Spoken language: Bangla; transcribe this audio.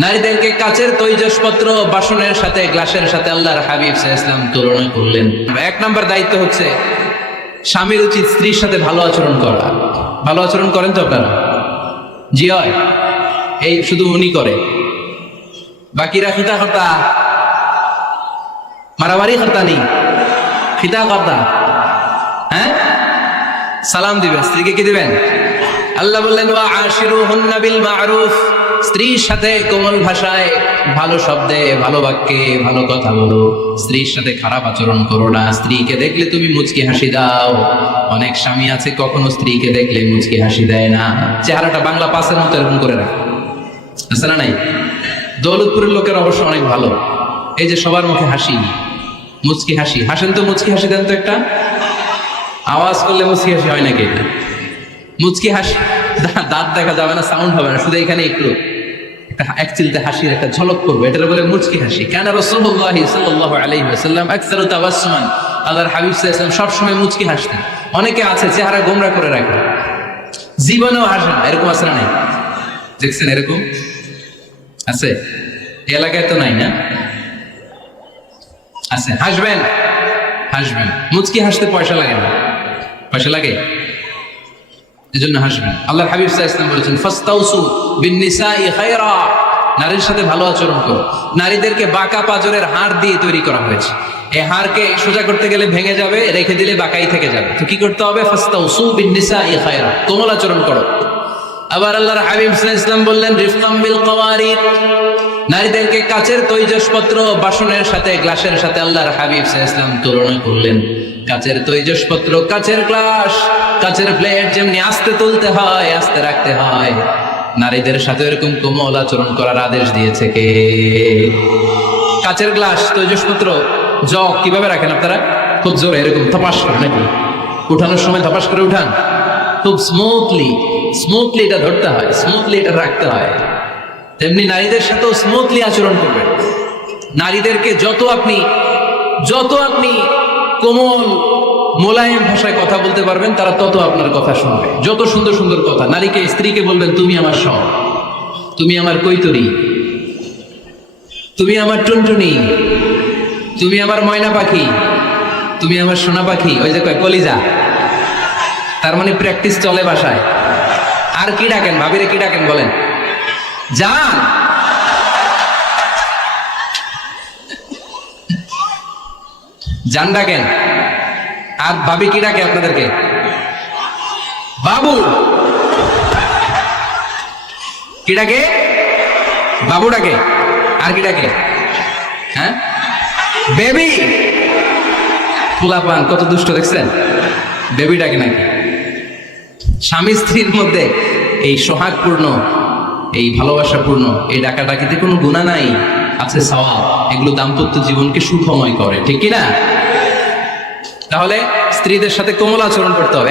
নারীদেরকে কাচের তৈজসপত্র, বাসনের সাথে, গ্লাসের সাথে আল্লাহর হাবিব ইসলাম তুলনা করলেন। এক নম্বর দায়িত্ব হচ্ছে স্বামীর উচিত স্ত্রীর সাথে ভালো আচরণ করা। ভালো আচরণ করেন তো আপনারা? জি হয়। এই শুধু উনি করে। বাকিরা খিতা কর্তা মারামারি কর্তা নেই। খিতা কর্তা হ্যাঁ? সালাম দিবেন। স্ত্রীকে কি দিবেন? আল্লাহ বললেন, ওয়া আশিরুহুন্না বিল মারুফ। স্ত্রীর সাথে কোমল ভাষায় ভালো শব্দে, ভালো বাক্যে ভালো কথা বলো। স্ত্রীর সাথে খারাপ আচরণ করো না। স্ত্রীকে দেখলে তুমি মুচকি হাসি দাও। অনেক স্বামী আছে, কখনো স্ত্রীকে দেখলে মুচকি হাসি দেয় না। চেহারাটা বাংলা পাসের মতো এরকম করে রাখে। না নাই? দৌলতপুরের লোকের অবশ্য অনেক ভালো। এই যে সবার মুখে হাসি। মুচকি হাসি। হাসেন তো মুচকি হাসি দেন তো একটা? আওয়াজ করলে মুচকি হাসি হয় নাকি? এটা মুচকি হাসি। দাঁত দেখা যাবে না সাউন্ড হবে না। শুধু এখানে একটু। একটা এক চিলতে হাসির একটা ঝলক করবে এটা বলে মুচকি হাসি। কেন রসুল্লাহ সাল্লাহ আলাইহি ওয়াসাল্লাম আকসারু তাবাসসুমান আল্লাহর হাবিব সাল্লাল্লাহু সব সময় মুচকি হাসতেন। অনেকে আছে চেহারা গোমরা করে রাখে। জীবনেও হাসে না, এরকম আছে নাই? দেখছেন এরকম? আছে? এলাকায় তো নাই না? আছে। হাসবেন? হাসবেন। মুচকি হাসতে পয়সা লাগে না। পয়সা লাগে? এজন্য হাসবেন। আল্লাহর হাবিব সাল্লাল্লাহু ইসলাম বলেছেন, ফাস্তাউসু বিন নারীর সাথে ভালো আচরণ করো। নারীদেরকে বাঁকা পাজরের হাড় দিয়ে তৈরি করা হয়েছে। এই হাড়কে সোজা করতে গেলে ভেঙে যাবে, রেখে দিলে বাঁকাই থেকে যাবে। তো কি করতে হবে? ফাস্তাউসু বিন নিসাই খায়রা। কোমল আচরণ করো। আবার আল্লাহর হাবিব ওয়াসাল্লাম বললেন, রিফকাম বিল কওয়ারিদ। নারীদেরকে কাচের তৈজসপত্র, বাসনের সাথে, গ্লাসের সাথে আল্লাহর হাবিব ওয়াসাল্লাম তুলনা করলেন। কাচের তৈজসপত্র, কাচের গ্লাস, কাচের প্লেট যেমনি আস্তে তুলতে হয়, আস্তে রাখতে হয়। নারীদের সাথে এরকম কোমল আচরণ করার আদেশ দিয়েছে কে? কাচের গ্লাস, তৈজসপত্র, জগ কীভাবে রাখেন আপনারা? খুব জোরে, এরকম ধপাস করে নাকি? উঠানোর সময় ধপাস করে উঠান? খুব স্মুথলি স্মুথলি এটা ধরতে হয় স্মুথলি এটা রাখতে হয়। তেমনি নারীদের সাথেও স্মুথলি আচরণ করবেন। নারীদেরকে যত আপনি যত আপনি কোমল, মোলায়েম ভাষায় কথা বলতে পারবেন, তারা তত আপনার কথা শুনবে। যত সুন্দর সুন্দর কথা, নারীকে, স্ত্রীকে বলবেন, তুমি আমার সব। তুমি আমার কৈতরি। তুমি আমার টুনটুনি। তুমি আমার ময়না পাখি। তুমি আমার সোনা পাখি। ওই যে কয়, কলিজা। তার মানে প্র্যাকটিস চলে বাসায়। আর কি ডাকেন? ভাবিরে কি ডাকেন বলেন? যান! যান ডাকেন। আর ভাবি কি ডাকে আপনাদেরকে? বাবু! কি ডাকে? বাবু ডাকে। আর কি ডাকে? হ্যাঁ? বেবি! ফুলাপান, কত দুষ্ট দেখছেন? বেবি ডাকে নাকি? স্বামী স্ত্রীর মধ্যে এই সোহাগপূর্ণ, এই ভালোবাসাপূর্ণ, এই ডাকাডাকিতে কোনো গুণা নাই, আছে সওয়াব। এগুলো দাম্পত্য জীবনকে সুখময় করে, ঠিক কিনা? তাহলে স্ত্রীদের সাথে কোমল আচরণ করতে হবে।